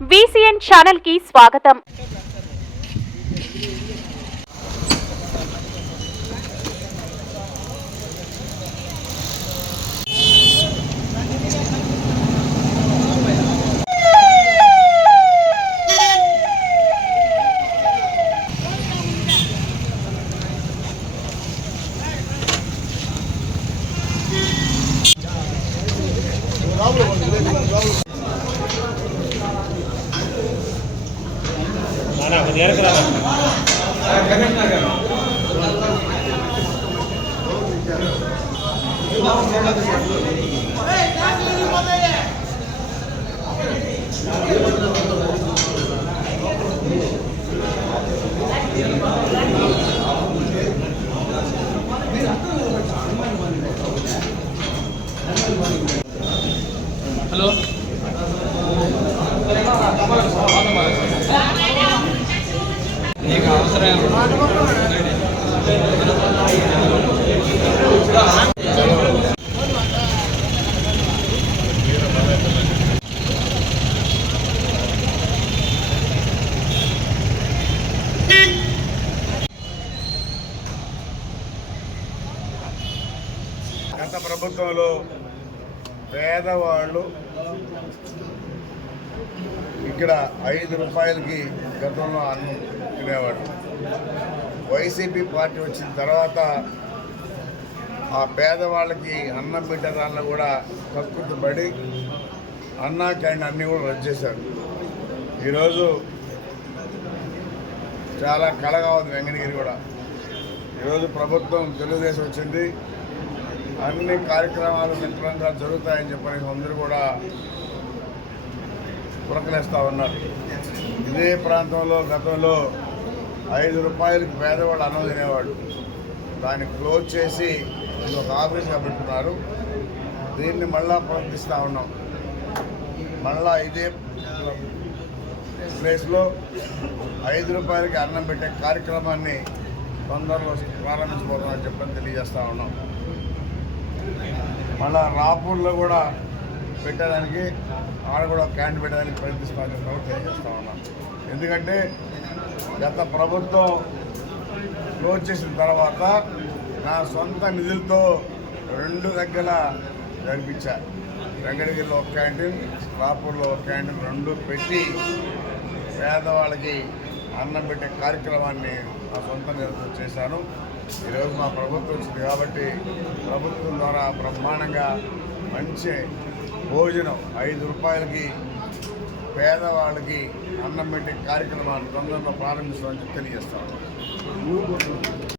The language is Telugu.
విసిఎన్ ఛానల్కి స్వాగతం. அது இறக்குறாங்க. ஹலோ. నీకు అవసరం. గత ప్రభుత్వంలో పేదవాళ్ళు ఇక్కడ ఐదు రూపాయలకి గతంలో అన్నం తినేవాడు వైసీపీ పార్టీ వచ్చిన తర్వాత ఆ పేదవాళ్ళకి అన్నం పెట్టడాల్లో కూడా ప్రకృతి పడి అన్నా క్యాండ్ అన్నీ కూడా రద్దు చేశారు. ఈరోజు చాలా కళగా ఉంది వెంకటగిరి కూడా. ఈరోజు ప్రభుత్వం తెలుగుదేశం వచ్చింది. అన్ని కార్యక్రమాలు మిత్రంగా జరుగుతాయని చెప్పని అందరూ కూడా పురకలేస్తూ ఉన్నారు. ఇదే ప్రాంతంలో గతంలో ఐదు రూపాయలకు పేదవాడు అన్నం తినేవాడు. దాన్ని క్లోజ్ చేసి ఇది ఒక ఆఫీస్గా పెట్టున్నారు దీన్ని మళ్ళా ప్రవర్తిస్తూ ఉన్నాం. మళ్ళా ఇదే ప్లేస్లో ఐదు రూపాయలకి అన్నం పెట్టే కార్యక్రమాన్ని తొందరలో ప్రారంభించబోతున్నామని చెప్పని తెలియజేస్తూ ఉన్నాం. మళ్ళా రాపూర్లో కూడా పెట్టడానికి ఆడ కూడా క్యాండ్ పెట్టడానికి ప్రయత్నిస్తామని చెప్పి ఉన్నాం. ఎందుకంటే గత ప్రభుత్వం క్లోజ్ చేసిన తర్వాత నా సొంత నిధులతో రెండు దగ్గర నడిపించా వెంకటగిరిలో ఒక క్యాంటీన్ రాపూర్లో ఒక క్యాంటీన్ రెండు పెట్టి పేదవాళ్ళకి అన్నం పెట్టే కార్యక్రమాన్ని నా సొంత నిధులతో చేశాను. ఈరోజు మా ప్రభుత్వం వచ్చింది కాబట్టి ప్రభుత్వం ద్వారా బ్రహ్మాండంగా మంచి భోజనం ఐదు రూపాయలకి పేదవాళ్ళకి అన్నం పెట్టే కార్యక్రమాలు తొందరగా ప్రారంభిస్తామని తెలియజేస్తాను